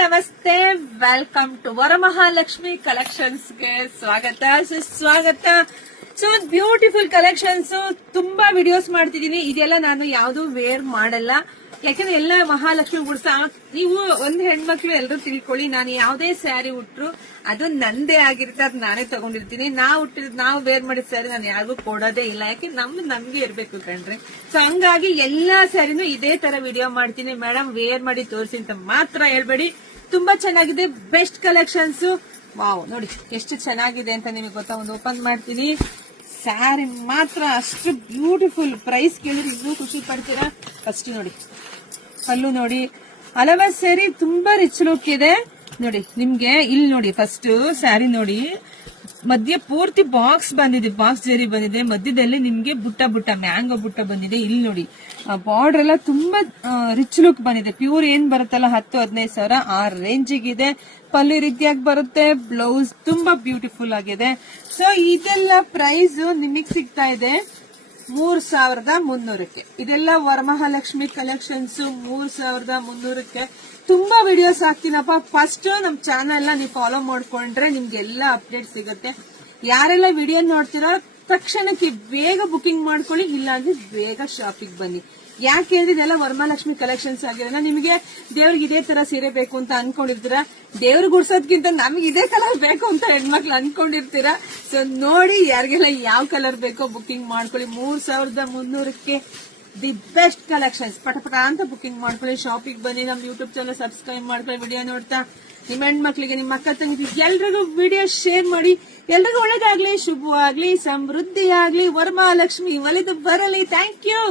ನಮಸ್ತೆ, welcome to Varamahalakshmi collections ಗೆ ಸ್ವಾಗತ ಸುಸ್ವಾಗತ. ಸೊ ಬ್ಯೂಟಿಫುಲ್ ಕಲೆಕ್ಷನ್ಸ್, ತುಂಬಾ ವಿಡಿಯೋಸ್ ಮಾಡ್ತಿದೀನಿ. ಇದೆಲ್ಲ ನಾನು ಯಾವ್ದು ವೇರ್ ಮಾಡಲ್ಲ, ಯಾಕಂದ್ರೆ ಎಲ್ಲ ಮಹಾಲಕ್ಷ್ಮಿ ಗುಡ್ಸ. ನೀವು ಒಂದ್ ಹೆಣ್ಮಕ್ಳು ಎಲ್ಲರೂ ತಿಳ್ಕೊಳ್ಳಿ, ನಾನು ಯಾವ್ದೇ ಸ್ಯಾರಿ ಉಟ್ರು ಅದು ನಂದೇ ಆಗಿರುತ್ತೆ, ಅದು ನಾನೇ ತಗೊಂಡಿರ್ತೀನಿ. ನಾವು ವೇರ್ ಮಾಡಿದ ಸ್ಯಾರಿ ನಾನು ಯಾರಿಗೂ ಕೊಡೋದೇ ಇಲ್ಲ, ಯಾಕೆ ನಮ್ಗೆ ಇರ್ಬೇಕು ಕಣ್ರಿ. ಸೊ ಹಂಗಾಗಿ ಎಲ್ಲಾ ಸ್ಯಾರಿನೂ ಇದೇ ತರ ವಿಡಿಯೋ ಮಾಡ್ತೀನಿ. ಮೇಡಮ್ ವೇರ್ ಮಾಡಿ ತೋರಿಸಿ ಅಂತ ಮಾತ್ರ ಹೇಳ್ಬೇಡಿ. ತುಂಬಾ ಚೆನ್ನಾಗಿದೆ, ಬೆಸ್ಟ್ ಕಲೆಕ್ಷನ್ಸ್. ವಾವ್, ನೋಡಿ ಎಷ್ಟು ಚೆನ್ನಾಗಿದೆ ಅಂತ ನಿಮಗೆ ಗೊತ್ತಾ. ಒಂದು ಓಪನ್ ಮಾಡ್ತೀನಿ. ಸ್ಯಾರಿ ಮಾತ್ರ ಅಷ್ಟು ಬ್ಯೂಟಿಫುಲ್. ಪ್ರೈಸ್ ಕೇಳಿದ್ರೆ ಇನ್ನೂ ಖುಷಿ ಪಡ್ತೀರಾ. ಫಸ್ಟ್ ನೋಡಿ ಪಲ್ಲು ನೋಡಿ, ಹಲವ ಸ್ಯಾರಿ ತುಂಬಾ ರಿಚ್ ಲುಕ್ ಇದೆ ನೋಡಿ. ನಿಮ್ಗೆ ಇಲ್ಲಿ ನೋಡಿ, ಫಸ್ಟ್ ಸ್ಯಾರಿ ನೋಡಿ, ಮಧ್ಯ ಪೂರ್ತಿ ಬಾಕ್ಸ್ ಬಂದಿದೆ, ಬಾಕ್ಸ್ ಜರಿ ಬಂದಿದೆ. ಮಧ್ಯದಲ್ಲಿ ನಿಮ್ಗೆ ಬುಟ್ಟ ಮ್ಯಾಂಗೋ ಬುಟ್ಟ ಬಂದಿದೆ. ಇಲ್ಲಿ ನೋಡಿ ಬಾರ್ಡರ್ ಎಲ್ಲ ತುಂಬಾ ರಿಚ್ ಲುಕ್ ಬಂದಿದೆ. ಪ್ಯೂರ್ ಏನ್ ಬರುತ್ತಲ್ಲ 10-15 ಸಾವಿರ ಆ ರೇಂಜಿಗಿದೆ. ಪಲ್ಲು ರೀತಿಯಾಗಿ ಬರುತ್ತೆ. ಬ್ಲೌಸ್ ತುಂಬಾ ಬ್ಯೂಟಿಫುಲ್ ಆಗಿದೆ. ಸೊ ಇದೆಲ್ಲ ಪ್ರೈಸ್ ನಿಮಗ್ ಸಿಗ್ತಾ ಇದೆ 3300ಕ್ಕೆ. ಇದೆಲ್ಲ ವರಮಹಾಲಕ್ಷ್ಮಿ ಕಲೆಕ್ಷನ್ಸ್ 3300ಕ್ಕೆ. ತುಂಬಾ ವಿಡಿಯೋಸ್ ಹಾಕ್ತೀನಪ್ಪ. ಫಸ್ಟ್ ನಮ್ ಚಾನೆಲ್ ನೀವು ಫಾಲೋ ಮಾಡ್ಕೊಂಡ್ರೆ ನಿಮ್ಗೆಲ್ಲ ಅಪ್ಡೇಟ್ ಸಿಗುತ್ತೆ. ಯಾರೆಲ್ಲ ವಿಡಿಯೋ ನೋಡ್ತೀರೋ ತಕ್ಷಣಕ್ಕೆ ಬೇಗ ಬುಕಿಂಗ್ ಮಾಡ್ಕೊಳ್ಳಿ, ಇಲ್ಲಾಂದ್ರೆ ಬೇಗ ಶಾಪಿಂಗ್ ಬನ್ನಿ. ಯಾಕೆ ಹೇಳಿದ್ರೆ ಇದೆಲ್ಲ ವರಮಹಾಲಕ್ಷ್ಮಿ ಕಲೆಕ್ಷನ್ಸ್ ಆಗಿರೋದ್ರಿಂದ ನಿಮಗೆ ದೇವ್ರಿಗೆ ಇದೇ ತರ ಸೀರೆ ಬೇಕು ಅಂತ ಅನ್ಕೊಂಡಿರ್ತೀರಾ. ದೇವ್ರಿಗೆ ಗುಡ್ಸೋದ್ಕಿಂತ ನಮ್ಗೆ ಇದೇ ಕಲರ್ ಬೇಕು ಅಂತ ಹೆಣ್ಮಕ್ಳು ಅನ್ಕೊಂಡಿರ್ತೀರಾ. ಸೊ ನೋಡಿ, ಯಾರಿಗೆಲ್ಲ ಯಾವ ಕಲರ್ ಬೇಕೋ ಬುಕಿಂಗ್ ಮಾಡ್ಕೊಳ್ಳಿ. 3300ಕ್ಕೆ ದಿ ಬೆಸ್ಟ್ ಕಲೆಕ್ಷನ್ಸ್. ಪಟ ಅಂತ ಬುಕಿಂಗ್ ಮಾಡ್ಕೊಳ್ಳಿ, ಶಾಪಿಂಗ್ ಬನ್ನಿ. ನಮ್ ಯೂಟ್ಯೂಬ್ ಚಾನಲ್ ಸಬ್ಸ್ಕ್ರೈಬ್ ಮಾಡ್ಕೊಳ್ಳಿ. ವಿಡಿಯೋ ನೋಡ್ತಾ ನಿಮ್ಮ ಹೆಣ್ಮಕ್ಳಿಗೆ, ನಿಮ್ಮ ಅಕ್ಕ ತಂಗಿ ಎಲ್ರಿಗೂ ವಿಡಿಯೋ ಶೇರ್ ಮಾಡಿ. ಎಲ್ರಿಗೂ ಒಳ್ಳೇದಾಗ್ಲಿ, ಶುಭವಾಗ್ಲಿ, ಸಮೃದ್ಧಿ ಆಗ್ಲಿ, ವರಮಹಾಲಕ್ಷ್ಮಿ ಒಲಿದು ಬರಲಿ. Thank you.